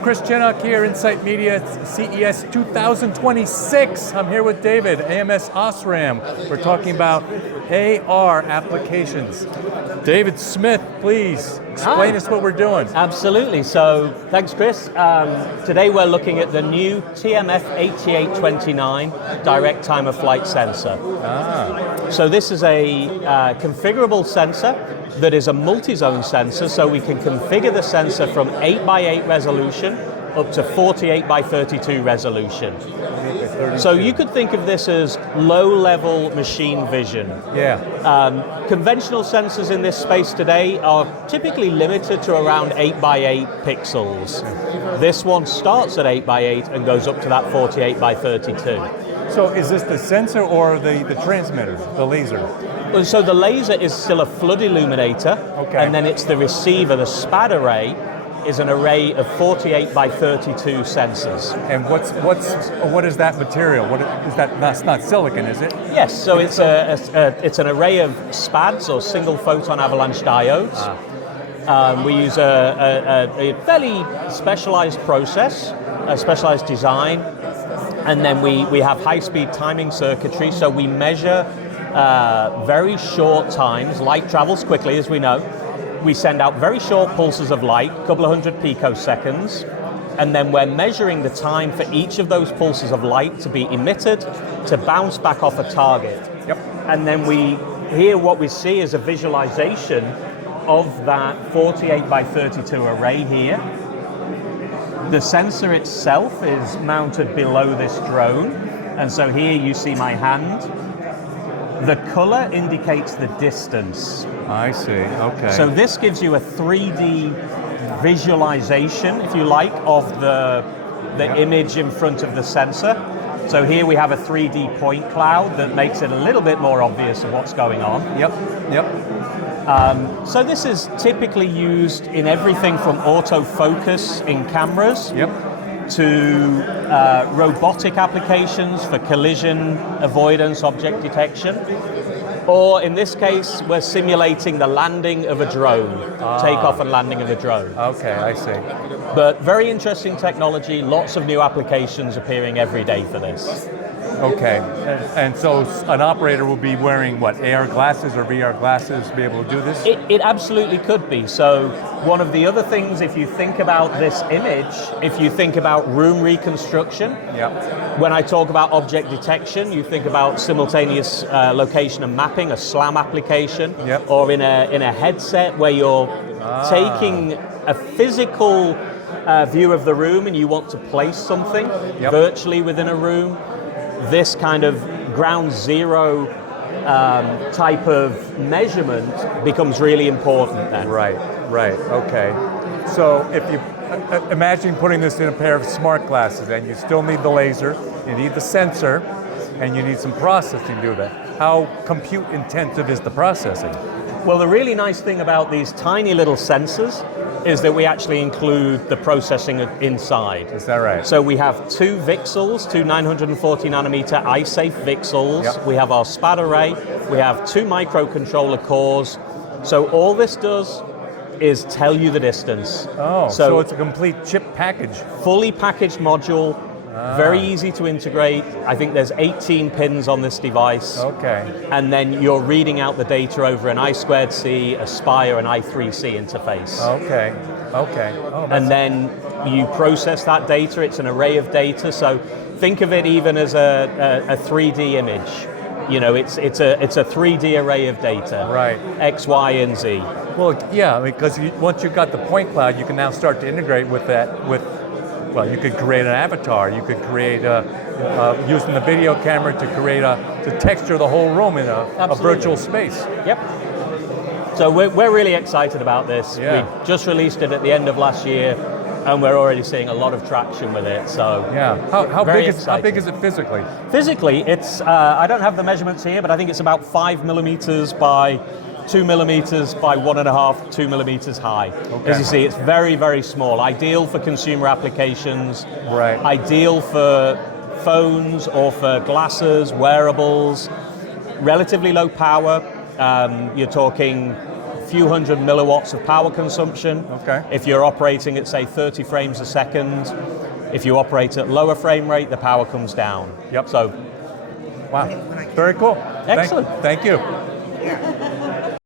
Chris Chinnock here, Insight Media, CES 2026. I'm here with David, AMS Osram. We're talking about AR applications. David Smith, please explain us what we're doing. Absolutely. So, thanks, Chris. Today we're looking at the new TMF8829 direct time of flight sensor. So this is a configurable sensor that is a multi-zone sensor, so we can configure the sensor from 8x8 resolution up to 48x32 resolution. So you could think of this as low-level machine vision. Yeah. Conventional sensors in this space today are typically limited to around 8x8 pixels. This one starts at 8x8 and goes up to that 48x32. So is this the sensor or the transmitter, the laser? So the laser is still a flood illuminator, and then it's the receiver. The SPAD array is an array of 48x32 sensors. And what is that material? What is that? That's not silicon, is it? Yes. So it's an array of SPADs, or single photon avalanche diodes. We use a fairly specialized process, a specialized design, and then we have high-speed timing circuitry. So we measure very short times. Light travels quickly, as we know. We send out very short pulses of light, a couple of hundred picoseconds, and then we're measuring the time for each of those pulses of light to be emitted, to bounce back off a target. Yep. And then what we see is a visualization of that 48x32 array here. The sensor itself is mounted below this drone, and so here you see my hand. The color indicates the distance. I see, okay. So this gives you a 3D visualization, if you like, of the image in front of the sensor. So here we have a 3D point cloud that makes it a little bit more obvious of what's going on. Yep. So this is typically used in everything from autofocus in cameras to robotic applications for collision avoidance, object detection. Or in this case, we're simulating the landing of a drone, takeoff and landing of a drone. Okay, I see. But very interesting technology, lots of new applications appearing every day for this. Okay, and so an operator will be wearing what, AR glasses or VR glasses to be able to do this? It absolutely could be. So one of the other things, if you think about this image, if you think about room reconstruction, when I talk about object detection, you think about simultaneous location and mapping, a SLAM application, or in a headset where you're taking a physical view of the room and you want to place something virtually within a room. This kind of ground zero type of measurement becomes really important then. Right, okay. So if you imagine putting this in a pair of smart glasses, and you still need the laser, you need the sensor, and you need some processing to do that. How compute intensive is the processing? Well, the really nice thing about these tiny little sensors is that we actually include the processing inside. Is that right? So we have two VCSELs, two 940 nanometer iSafe VCSELs. We have our SPAD array. We have two microcontroller cores. So all this does is tell you the distance. Oh, so it's a complete chip package. Fully packaged module. Very easy to integrate. I think there's 18 pins on this device. Okay. And then you're reading out the data over an I2C, a SPI, or an I3C interface. Okay. Oh, and then you process that data. It's an array of data. So think of it even as a 3D image. You know, it's a 3D array of data. Right. X, Y, and Z. Well, yeah, because once you've got the point cloud, you can now start to integrate with that well, you could create an avatar. You could create using the video camera to texture the whole room in a virtual space. Yep. So we're really excited about this. Yeah. We just released it at the end of last year, and we're already seeing a lot of traction with it. So how big is it physically? Physically, it's I don't have the measurements here, but I think it's about 5 millimeters by 2 millimeters by 1.5, 2 millimeters high. Okay. As you see, it's very, very small. Ideal for consumer applications. Right. Ideal for phones or for glasses, wearables. Relatively low power. You're talking few hundred milliwatts of power consumption. Okay. If you're operating at, say, 30 frames a second, if you operate at lower frame rate, the power comes down. Yep. So, wow, very cool. Excellent. Thank you.